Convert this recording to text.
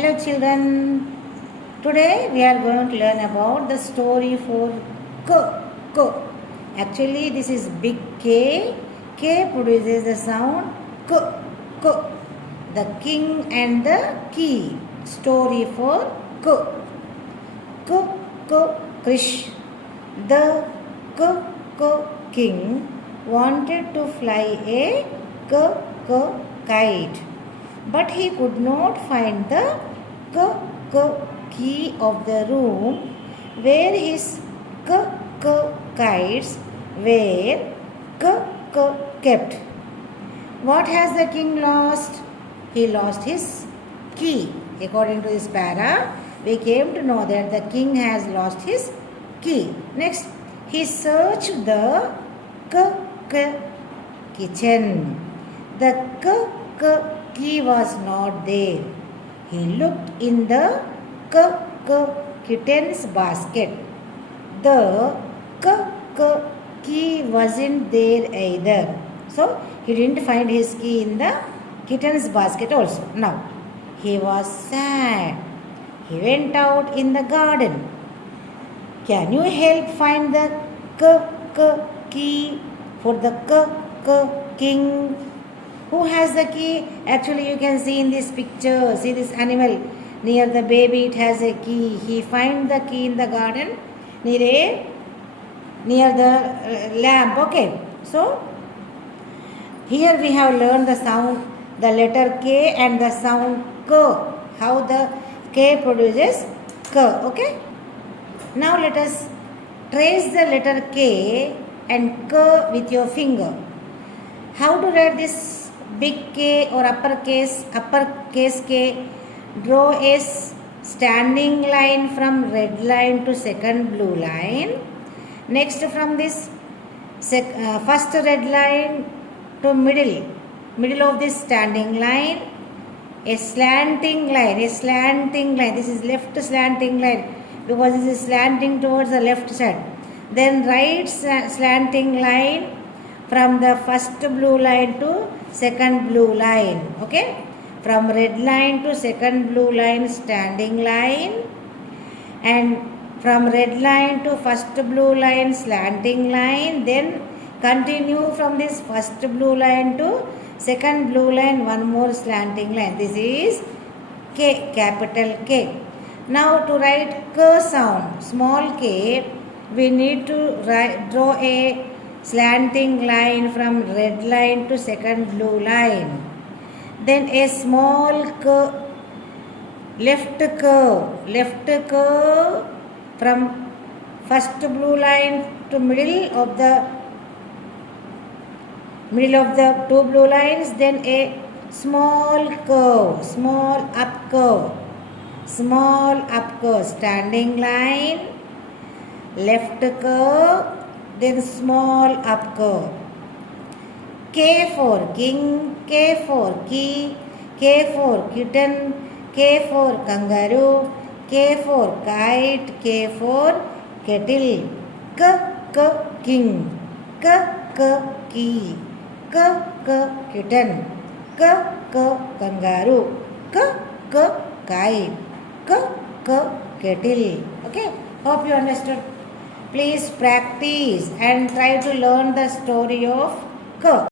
Hello children, today we are going to learn about the story for K. K. Actually this is big K. K produces the sound K. K. The king and the key. Story for K. K. K. Krish. The K. K. king wanted to fly a K. K. kite. But he could not find the key of the room where his kites were kept. What has the king lost? He lost his key. According to this para, we came to know that the king has lost his key. Next, he searched the kitchen. The key was not there. He looked in the kitten's basket. The key wasn't there either. So he didn't find his key in the kitten's basket also. Now he was sad. He went out in the garden. Can you help find the key for the king? Who has the key? Actually, you can see in this picture, see this animal near the baby, it has a key. He find the key in the garden near the lamp. Okay. So, here we have learned the sound, the letter K and the sound K. How the K produces K. Okay. Now, let us trace the letter K and K with your finger. How to write this big K or uppercase K? Draw a standing line from red line to second blue line. Next, from this first red line to middle of this standing line, a slanting line. This is left slanting line because this is slanting towards the left side. Then right slanting line from the first blue line to second blue line. Okay, from red line to second blue line, standing line, and from red line to first blue line, slanting line. Then continue from this first blue line to second blue line, one more slanting line. This is K, capital K. Now to write K sound, small k, we need to draw a slanting line from red line to second blue line. Then a small curve, left curve from first blue line to middle of the two blue lines. Then a small curve, small up curve, standing line, left curve, then small up curve. K for king, K for key, K for kitten, K for kangaroo, K for kite, K for kettle. King, key, kitten, kangaroo, kite, kettle. Okay, hope you understood. Please practice and try to learn the story of K.